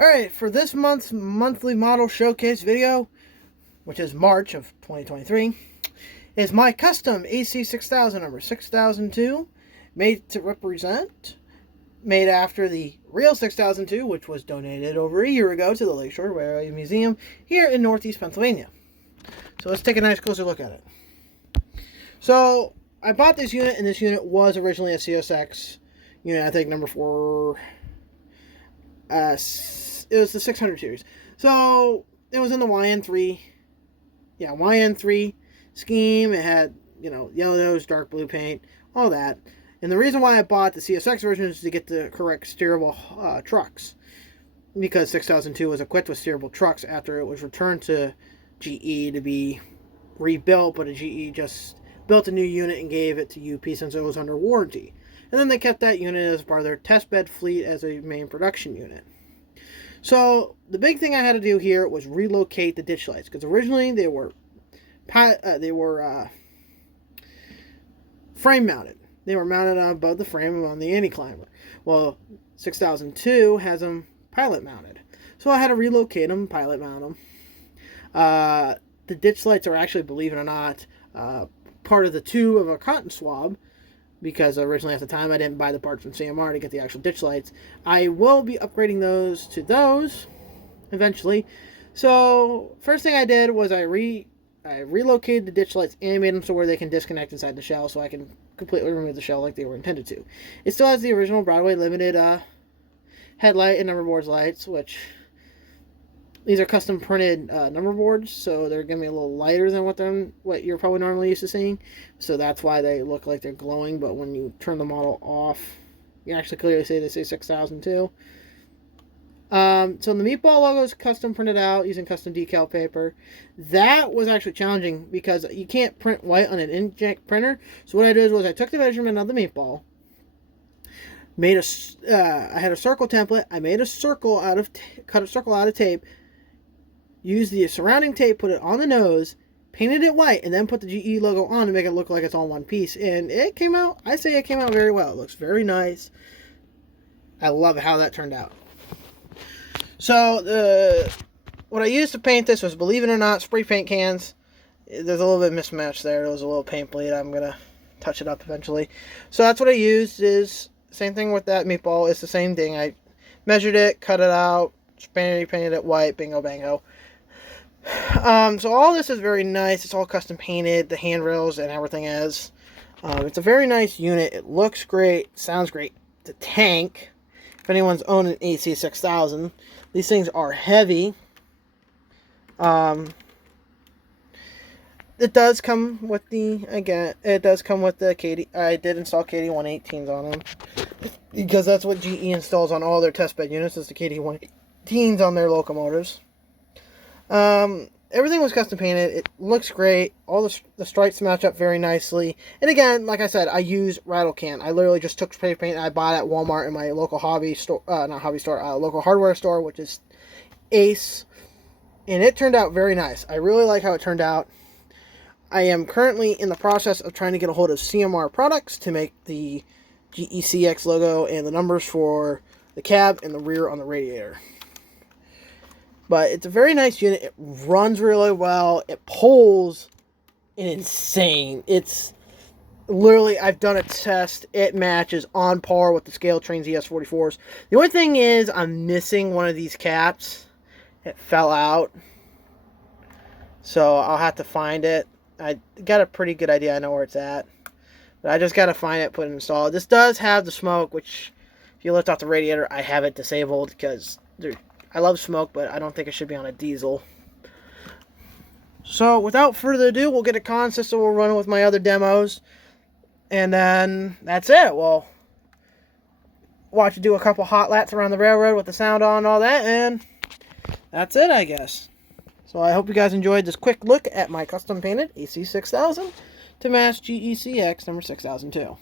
Alright, for this month's monthly model showcase video, which is March of 2023, is my custom AC6000 number 6002, made to represent, made after the real 6002, which was donated over a year ago to the Lakeshore Railway Museum here in Northeast Pennsylvania. So let's take a nice closer look at it. So I bought this unit, and this unit was originally a CSX unit, I think number 4. It was the 600 series. So it was in the YN3. Yeah, YN3 scheme. It had, yellow nose, dark blue paint, all that. And the reason why I bought the CSX version is to get the correct steerable trucks. Because 6002 was equipped with steerable trucks after it was returned to GE to be rebuilt, but GE just built a new unit and gave it to UP since it was under warranty. And then they kept that unit as part of their testbed fleet as a main production unit. So the big thing I had to do here was relocate the ditch lights, because originally they were frame mounted. They were mounted above the frame on the anti-climber. Well, 6002 has them pilot mounted, so I had to relocate them, pilot mount them. The ditch lights are actually, believe it or not, part of the tube of a cotton swab, because originally at the time I didn't buy the parts from CMR to get the actual ditch lights. I will be upgrading those to those eventually. So first thing I did was I relocated the ditch lights and made them so where they can disconnect inside the shell, so I can completely remove the shell like they were intended to. It still has the original Broadway Limited headlight and number boards lights, which these are custom printed number boards, so they're going to be a little lighter than what you're probably normally used to seeing. So that's why they look like they're glowing, but when you turn the model off, you can actually clearly see they say 6002. So the meatball logo is custom printed out using custom decal paper. That was actually challenging because you can't print white on an inkjet printer. So what I did was I took the measurement of the meatball, I had a circle template. I made a circle cut a circle out of tape, used the surrounding tape, put it on the nose, painted it white, and then put the GE logo on to make it look like it's all one piece. And it came out, I say it came out very well. It looks very nice. I love how that turned out. So what I used to paint this was, believe it or not, spray paint cans. There's a little bit of mismatch there. There was a little paint bleed. I'm going to touch it up eventually. So that's what I used. Is same thing with that meatball. It's the same thing. I measured it, cut it out, painted it white, bingo bango. So all this is very nice. It's all custom painted, the handrails and everything is. It's a very nice unit. It looks great, sounds great. The tank, if anyone's owned an AC6000, these things are heavy. It does come with the KD. I did install KD118s on them, because that's what GE installs on all their testbed units, is the KD118s on their locomotives. Everything was custom painted. It looks great. All the stripes match up very nicely. And again, like I said, I use rattle can. I literally just took spray paint I bought at Walmart in my local local hardware store, which is Ace. And it turned out very nice. I really like how it turned out. I am currently in the process of trying to get a hold of CMR products to make the GECX logo and the numbers for the cab and the rear on the radiator. But it's a very nice unit. It runs really well. It pulls insane. It's literally, I've done a test. It matches on par with the Scale Trains ES44s. The only thing is, I'm missing one of these caps. It fell out. So I'll have to find it. I got a pretty good idea. I know where it's at. But I just got to find it, put it installed. This does have the smoke, which if you lift off the radiator, I have it disabled because I love smoke, but I don't think it should be on a diesel. So without further ado, we'll get a con system. We'll run it with my other demos. And then that's it. We'll watch you do a couple hot laps around the railroad with the sound on and all that. And that's it, I guess. So I hope you guys enjoyed this quick look at my custom painted AC6000 to match GECX number 6002.